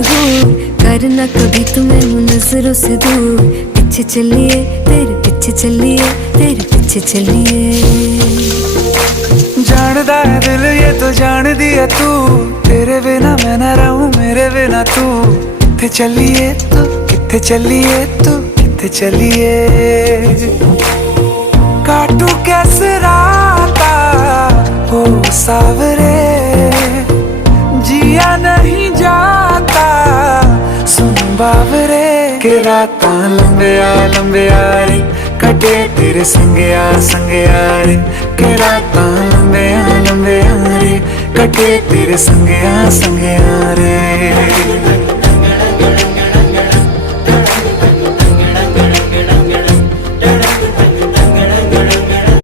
मशहूर, करना कभी तुम्हें नजरों से दूर। पीछे चलिए तेरे पीछे चलिए, तेरे पीछे चलिए। जानदा है दिल ये तो जान दिया तू, तेरे बिना मैं ना रहूं मेरे बिना तू। किथे चलिए तू, किथे चलिए तू, किथे चलिए। काटू कैसे राता हो सावरे, जिया नहीं जाता सुन बावरे। के रातां लंबिया लंबिया रे, कटे तेरे संगया संगया रे। के रातां लंबिया लंबिया रे, कटे तेरे संगया संगया रे।